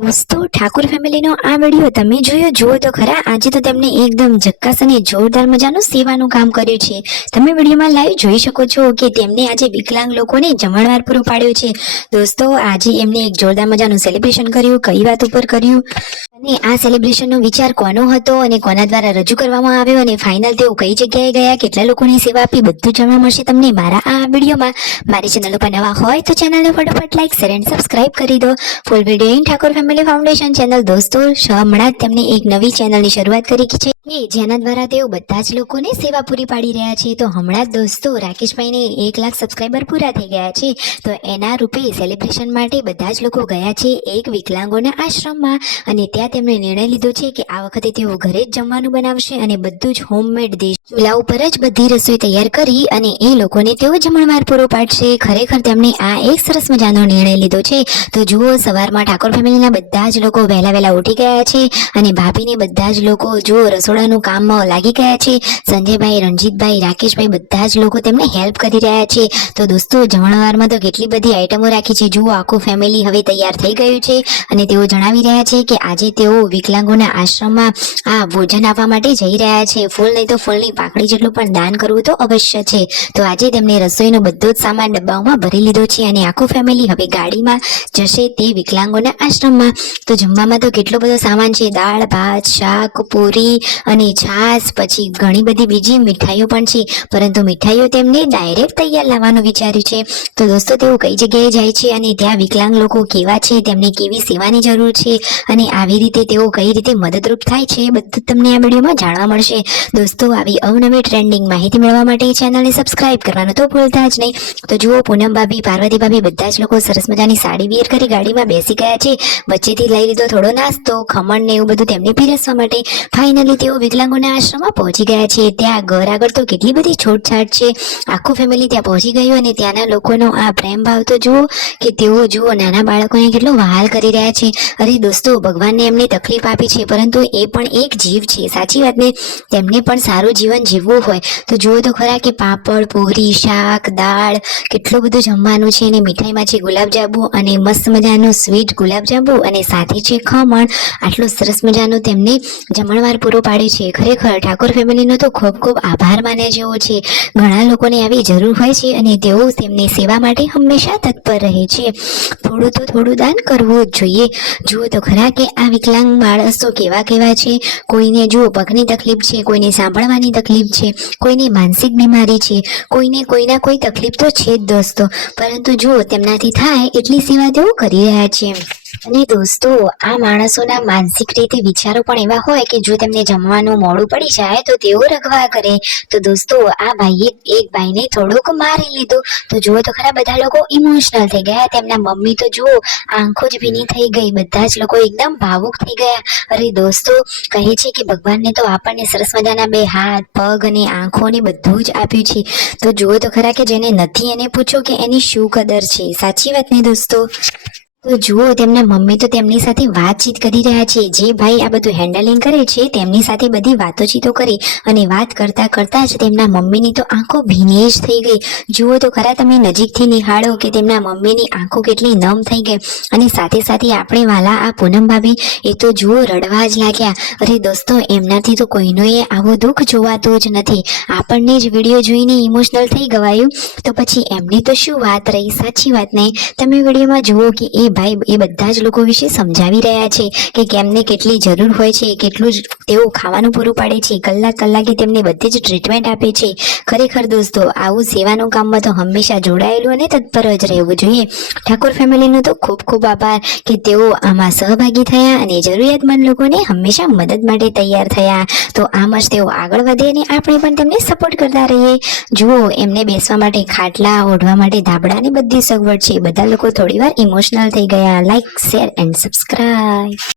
દોસ્તો ઠાકોર ફેમિલીનો આ વિડીયો તમે જુઓ તો ખરા. આજે તો તેમને એકદમ ઝક્કાસ અને જોરદાર મજાનું સેવાનું કામ કર્યું છે. તમે વિડીયોમાં લાઈવ જોઈ શકો છો કે તેમને આજે વિકલાંગ લોકોને જમણવાર પૂરો પાડ્યો છે. દોસ્તો આજે એમને એક જોરદાર મજાનું સેલિબ્રેશન કર્યું. કઈ વાત ઉપર કર્યું અને આ સેલિબ્રેશનનો વિચાર કોનો હતો અને કોના દ્વારા રજૂ કરવામાં આવ્યો અને ફાઇનલ તેઓ કઈ જગ્યાએ ગયા, કેટલા લોકોની સેવા આપી, બધું જાણવા મળશે તમને મારા આ વિડીયોમાં. મારી ચેનલ ઉપર નવા હોય તો ચેનલને ફટાફટ લાઈક શેર એન્ડ સબસ્ક્રાઇબ કરી દો. Full video in Thakor family foundation channel. દોસ્તો હમણાં જ તેમને એક નવી ચેનલની શરૂઆત કરી છે જેના દ્વારા તેઓ બધા જ લોકોને સેવા પૂરી પાડી રહ્યા છે. તો હમણાં જ દોસ્તો રાકેશભાઈને 1 લાખ સબસ્ક્રાઈબર પૂરા થઈ ગયા છે. તો એના રૂપે સેલિબ્રેશન માટે બધા જ લોકો ગયા છે એક વિકલાંગોના આશ્રમમાં અને ત્યાં તેમણે નિર્ણય લીધો છે કે આ વખતે તેઓ ઘરે જ જમવાનું બનાવશે અને બધું જ હોમમેડ ડીશ ચૂલા ઉપર જ બધી રસોઈ તૈયાર કરી અને એ લોકોને તેઓ જમણવાર પૂરો પાડશે. ખરેખર તેમણે આ એક સરસ મજાનો નિર્ણય લીધો છે. તો જુઓ સવારમાં ઠાકોર ફેમિલીના બધા જ લોકો વહેલા ઉઠી ગયા છે અને ભાભીને બધા જ લોકો જુઓ રસોડાનું કામમાં લાગી ગયા છે. સંજયભાઈ, રણજીતભાઈ, રાકેશભાઈ બધા જ લોકો તેમને હેલ્પ કરી રહ્યા છે. તો દોસ્તો જમણવારમાં તો કેટલી બધી આઈટમો રાખી છે. જુઓ આખું ફેમિલી હવે તૈયાર થઈ ગયું છે અને તેઓ જણાવી રહ્યા છે કે આજે તેઓ વિકલાંગોના આશ્રમમાં આ ભોજન આપવા માટે જઈ રહ્યા છે. ફૂલ નહીં તો ફૂલની પાકડી જેટલું પણ દાન કરવું તો અવશ્ય છે. તો આજે તેમને રસોઈનો બધો જ સામાન ડબ્બાઓમાં ભરી લીધો છે અને આખું ફેમિલી હવે ગાડીમાં જશે તે વિકલાંગોના આશ્રમમાં. તો જમવામાં તો કેટલો બધો સામાન છે. દાળ, ભાત, શાક, પૂરી અને છાશ, પછી ઘણી બધી બીજી મીઠાઈઓ પણ છે. પરંતુ મીઠાઈઓ તેમને ડાયરેક્ટ તૈયાર લાવવાનું વિચાર્યું છે. તો દોસ્તો તેઓ કઈ જગ્યાએ જાય છે અને ત્યાં વિકલાંગ લોકો કેવા છે, તેમને કેવી સેવાની જરૂર છે અને આવી રીતે તેઓ કઈ રીતે મદદરૂપ થાય છે બધું તમને આ વિડીયોમાં જાણવા મળશે. દોસ્તો આવી અવનવી ટ્રેન્ડિંગ માહિતી મેળવવા માટે ચેનલને સબસ્ક્રાઇબ કરવાનું તો ભૂલતા જ નહીં. તો જુઓ પૂનમ ભાભી, પાર્વતી ભાભી બધા જ લોકો સરસ મજાની સાડી વેર કરી ગાડીમાં બેસી ગયા છે. વચ્ચેથી લઈ લીધો થોડો નાસ્તો, ખમણ ને એવું બધું તેમને પીરસવા માટે. ફાઇનલી તેઓ વિકલાંગોના આશ્રમમાં પહોંચી ગયા છે. ત્યાં ઘર આગળ તો કેટલી બધી છોટછાટ છે. આખું ફેમિલી ત્યાં પહોંચી ગયું અને ત્યાંના લોકોનો આ પ્રેમ ભાવ તો જુઓ કે તેઓ જુઓ નાના બાળકોને કેટલો વહાલ કરી રહ્યા છે. અરે દોસ્તો ભગવાનને એમને તકલીફ આપી છે પરંતુ એ પણ એક જીવ છે. સાચી વાત ને, તેમને પણ સારું જીવન જીવવું હોય તો જુઓ તો ખરા કે પાપડ, પૂરી, શાક, દાળ કેટલું બધું જમવાનું છે અને મીઠાઈમાં છે ગુલાબજાંબુ અને મસ્ત મજાનું સ્વીટ ગુલાબજાંબુ અને સાથે છે ખમણ. આટલું સરસ મજાનું તેમને જમણવાર પૂરો પાડે છે. ખરેખર ઠાકોર ફેમિલીનો તો ખૂબ ખૂબ આભાર માન્યા જેવો છે. ઘણા લોકોને આવી જરૂર હોય છે અને તેઓ તેમની સેવા માટે હંમેશા તત્પર રહે છે. થોડું તો થોડું દાન કરવું જ જોઈએ. જુઓ તો ખરા કે આ વિકલાંગ માણસો કેવા છે. કોઈને જુઓ પગની તકલીફ છે, કોઈને સાંભળવાની તકલીફ છે, કોઈને માનસિક બીમારી છે, કોઈને કોઈના કોઈ તકલીફ તો છે જ દોસ્તો. પરંતુ જુઓ તેમનાથી થાય એટલી સેવા તેઓ કરી રહ્યા છે. અને દોસ્તો આ માણસોના માનસિક રીતે વિચારો પણ એવા હોય કે જો તેમને જમવાનું મોડું પડી જાય તો તેઓ રખવા કરે. તો દોસ્તો આ ભાઈએ એક ભાઈને થોડુંક મારી લીધું. તો જુઓ તો ખરા બધા લોકો ઇમોશનલ થઈ ગયા. તેમના મમ્મી તો જુઓ આંખો જ ભીની થઈ ગઈ. બધા જ લોકો એકદમ ભાવુક થઈ ગયા. અરે દોસ્તો કહે છે કે ભગવાનને તો આપણને સરસ મજાના 2 હાથ, પગ અને આંખો ને બધું જ આપ્યું છે. તો જુઓ તો ખરા કે જેને નથી એને પૂછો કે એની શું કદર છે. સાચી વાત ને દોસ્તો. તો જુઓ તેમના મમ્મી તો તેમની સાથે વાતચીત કરી રહ્યા છે. જે ભાઈ આ બધું હેન્ડલિંગ કરે છે તેમની સાથે બધી વાતોચીતો કરી અને વાત કરતા જ તેમના મમ્મીની તો આંખો ભીની જ થઈ ગઈ. જુઓ તો ખરા તમે નજીકથી નિહાળો કે તેમના મમ્મીની આંખો કેટલી નમ થઈ ગઈ. અને સાથે સાથે આપણે વાલા આ પૂનમ ભાભી એ તો જુઓ રડવા જ લાગ્યા. અરે દોસ્તો એમનાથી તો કોઈનોએ આવું દુઃખ જોવાતું જ નથી. આપણને જ વિડીયો જોઈને ઇમોશનલ થઈ ગવાયું તો પછી એમની તો શું વાત રહી. સાચી વાત નહીં. તમે વિડીયોમાં જુઓ કે એ ભાઈ એ બધા જ લોકો વિશે સમજાવી રહ્યા છે કે કેમને કેટલી જરૂર હોય છે, કેટલું જ તેઓ ખાવાનું પૂરું પાડે છે, કલાકે તેમને બધી જ ટ્રીટમેન્ટ આપે છે. ખરેખર દોસ્તો આવું સેવાનું કામમાં તો હંમેશા જોડાયેલું અને તત્પર જ રહેવું જોઈએ. ઠાકોર ફેમિલીનો તો ખૂબ ખૂબ આભાર કે તેઓ આમાં સહભાગી થયા અને જરૂરિયાતમંદ લોકોને હંમેશા મદદ માટે તૈયાર થયા. તો આમ જ તેઓ આગળ વધે અને આપણે પણ તેમને સપોર્ટ કરતા રહીએ. જુઓ એમને બેસવા માટે ખાટલા, ઓઢવા માટે ધાબળાની બધી સગવડ છે. બધા લોકો થોડી વાર ઇમોશનલ થઈ ગયા. Like, share and subscribe.